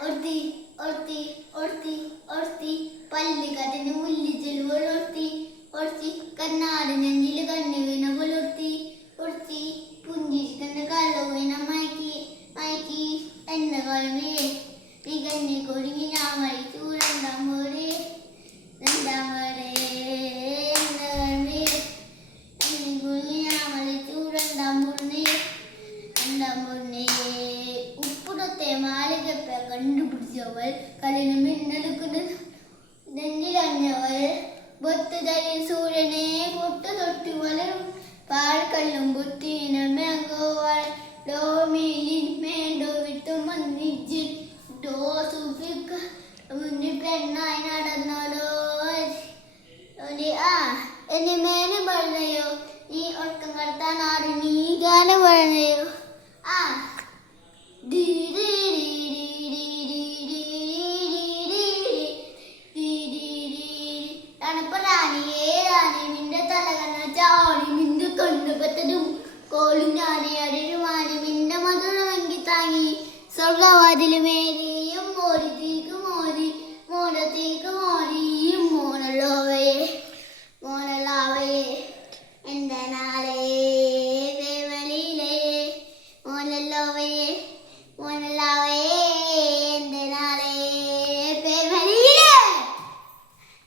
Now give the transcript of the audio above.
ഒർത്തി ഒർത്തി ഒർത്തി ഒർത്തി പല്ലിക്കത്തിന് മുല്ലി ചെല്ലുമ്പോൾ ഒർത്തി ഒർത്തി കണ്ണാട് നെഞ്ചില് കണ്ണു വീണ പോലെ ഒർത്തി ഒർത്തി പുഞ്ചിരിക്കുന്ന കള്ള വീണ മയക്കി മയക്കി എന്നെ കളമേ നീ കണ്ണി കൊരുങ്ങി ഞാൻ മരിച്ചു രണ്ടാം പോലെ എന്നെ കളമേ എന്നെ കൊരുങ്ങി ഞാൻ മരിച്ചു രണ്ടാം പൊണ്ണേ ഉപ്പുടത്തെ മാലികപ്പ കണ്ടുപിടിച്ചവൾ കലിന് മിന്നലുക്കുന്ന നെഞ്ചിലഞ്ഞവൾ ബൊത്ത് തരി സൂര്യനെ പൊട്ട് തൊട്ടി വളരും പാൽക്കല്ലും ബുദ്ധീന മേഘോവൾ ഡോമിലിൻ മേഡോ വിട്ടു മന്നിച്ചിൽ ഡോ സുഫിക്ക മുന്നിൽ പെണ്ണായി നടന്നോടോ എന്നെ മേലെ പറഞ്ഞയോ നീ ഒട്ടം കടത്താൻ ആറ് നീ ഗാനം പറഞ്ഞയോ നിന്റെ തലകണ്ണ ചാടി നിന്റെ കണ്ണുപറ്റതും കോലും ഞാനെ അടരുമാനി നിന്റെ മധുരമെങ്കി താങ്ങി സ്വർഗവാതിലുമേറി